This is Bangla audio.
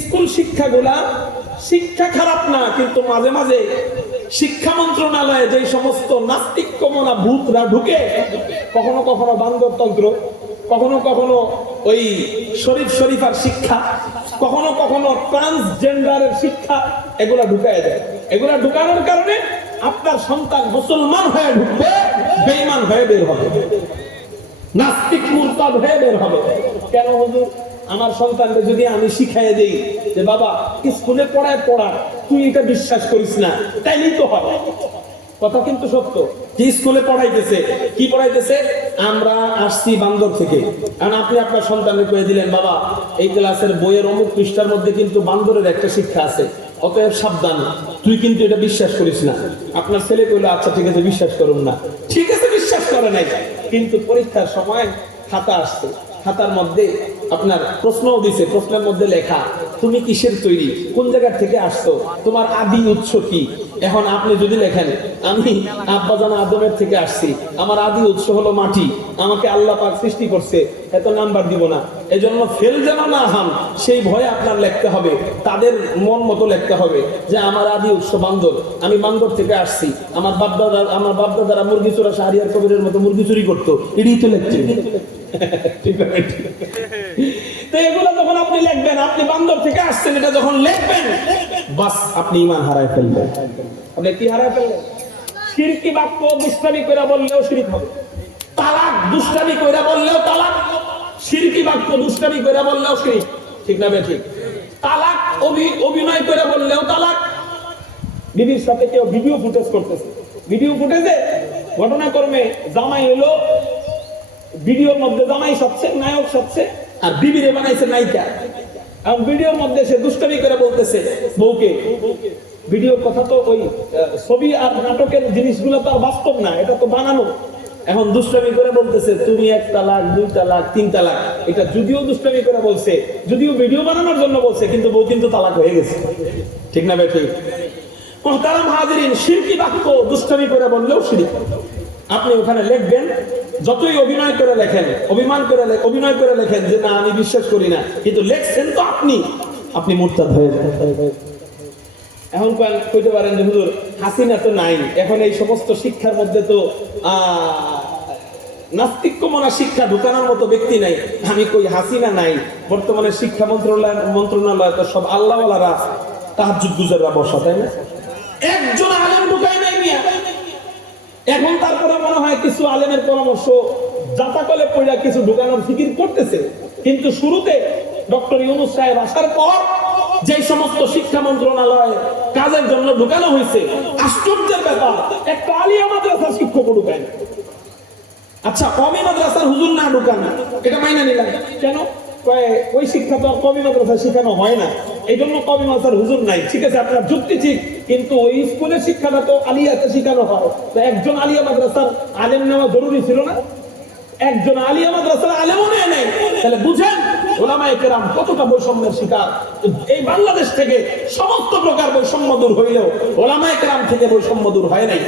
স্কুল শিক্ষাগুলা শিক্ষা খারাপ না, কিন্তু মাঝে মাঝে শিক্ষা মন্ত্রণালয়ে যে সমস্ত নাস্তিক কমনা ভূতরা ঢুকে, কখনো কখনো বান্দরতন্ত্র কখনো কখনো ওই শরীফ শরীফার শিক্ষা, কখনো কখনো ট্রান্সজেন্ডারের শিক্ষা, এগুলা ঢুকায় দেয়। এগুলা ঢুকানোর কারণে আপনার সন্তান মুসলমান হয়ে ঢুকবে বেইমান হয়ে বের হবে। নাস্তিক মুরতাদ হয়ে বের হবে। কেন হুজুর? আমার সন্তানকে যদি আমি শিখাই দিই যে বাবা স্কুলে পড়ায় পড়া তুই এটা বিশ্বাস করিস না, তাইলেই তো হবে কথা কিন্তু সত্য। কি স্কুলে পড়াইতেছে, কি পড়াইতেছে? আমরা আসছি বান্দর থেকে। কারণ আপনি আপনার সন্তানকে কয়ে দিলেন, বাবা, এই ক্লাসের বইয়ের অমুক পৃষ্ঠার মধ্যে কিন্তু বান্দরের একটা শিক্ষা আছে। অতএব সাবধান, তুই কিন্তু এটা বিশ্বাস করিস না। আপনার ছেলে কইলো আচ্ছা ঠিক আছে, বিশ্বাস করুন না। ঠিক আছে, বিশ্বাস করে নাই। কিন্তু পরীক্ষার সময় খাতা আসছে। খাতার মধ্যে আপনার প্রশ্নও দিছে প্রশ্নের মধ্যে লেখা তুমি কিসের তৈরি? কোন জায়গার থেকে আসছো? তোমার আদি উৎস কি? এখন আপনি যদি লেখেন আমি আব্বাজান আদমের থেকে আসছি আমার আদি উৎস হলো মাটি আমাকে আল্লাহ পাক সৃষ্টি করছে এত নাম্বার দিব না। এজন্য ফেল যেন না হন সেই ভয়ে আপনার লিখতে হবে তাদের মন মতো লিখতে হবে যে আমার আদি উৎস বান্দর আমি বান্দর থেকে আসছি। আমার বাপদাদা আমার বাপদাদারা মুরগি চোরা শাহরিয়ার কবিরের মতো মুরগি চুরি করতো এটাই তো লিখছে। ঠিক আছে, আপনি লিখবেন, আপনি বান্দর থেকে আসছেন, এটা যখন লিখবেন, বাস আপনি ইমান হারায় ফেলবেন। আপনি কি হারায় ফেললেন? শিরকি বাক্য দুষ্টামি করে বললেও শিরিক হবে। তালাক দুষ্টামি করে বললেও তালাক শিরকি বাক্য দুষ্টামি করে বললেও শিরিক। ঠিক না ঠিক? তালাক, অভি- অভিনয় করে বললেও তালাক। বিবির সাথে কেউ ভিডিও ফুটেজ করতেছে। ভিডিও ফুটেজে ঘটনাক্রমে জামাই হলো ভিডিওর মধ্যে জামাই সবচেয়ে, নায়ক সবচেয়ে। আর বিবিরে বানাইছে নায়িকা। এবং ভিডিওর মধ্যে সে দুষ্টামি করে বলতেছে, বউকে ভিডিওর কথা তো ওই ছবি আর নাটকের জিনিসগুলো তো আর বাস্তব না, এটা তো বানানো। এখন দুষ্টামি করে বলতেছে, তুমি এক তালাক দুই তালাক তিন তালাক এটা যদিও দুষ্টামি করে বলছে, যদিও ভিডিও বানানোর জন্য বলছে, কিন্তু বউ কিন্তু তালাক হয়ে গেছে। ঠিক না ঠিক মোহতারাম হাজিরিন শিরকি বাক্য দুষ্টামি করে বললেও শিরিক আপনি ওখানে লিখবেন যতই অভিনয় করে লেখেন, অভিমান করে অভিনয় করে লেখেন যে, না, আমি বিশ্বাস করি না। কিন্তু লেখছেন তো আপনি। আপনি মুরতাদ হয়ে এখন কইতে পারেন যে, হুজুর, হাসিনা তো নাই। এখন এই সমস্ত শিক্ষার মধ্যে তো শিক্ষা ঢুকানোর মতো ব্যক্তি নাই। আমি কই হাসিনা নাই। বর্তমানে শিক্ষা মন্ত্রণালয় মন্ত্রণালয় তো সব আল্লাহওয়ালারা তাহাজুদ বসা, তাই না? একজন আলেম ঢুকাই নাই মিয়া এখন তারপরে মনে হয় কিছু আলেমের পরামর্শ জাতাকলে পড়া কিছু ঢুকানোর ফিকির করতেছে। কিন্তু শুরুতে ডক্টর ইউনুস সাহেব আসার পর যে সমস্ত শিক্ষা মন্ত্রণালয় কাজের জন্য ঢুকানো হয়েছে, আশ্চর্যের ব্যাপার, একটা আলিয়া মাদ্রাসার শিক্ষক ঢুকায় আচ্ছা কমি মাদ্রাসার হুজুর না ঢুকান, এটা মাইনা নিলাম। কেন? ওই শিক্ষা তো কমি মাদ্রাসায় শেখানো হয় না। এই জন্য কমি মাদ্রাসার হুজুর নাই। ঠিক আছে, আপনার যুক্তি ঠিক, কিন্তু ওই স্কুলের শিক্ষাটা তো আলিয়াতে শেখানো হয়। তো একজন আলিয়া মাদ্রাসার আলেম নেওয়া জরুরি ছিল না? একজন আলিয়া মাদ্রাসার আলেমও নেয় নাই। তাহলে বুঝেন, ওলামায়ে কেরাম কতটা বৈষম্যের শিকার। এই বাংলাদেশ থেকে সমস্ত প্রকার বৈষম্য দূর হইলেও ওলামায়ে কেরাম থেকে বৈষম্য দূর হয় নাই।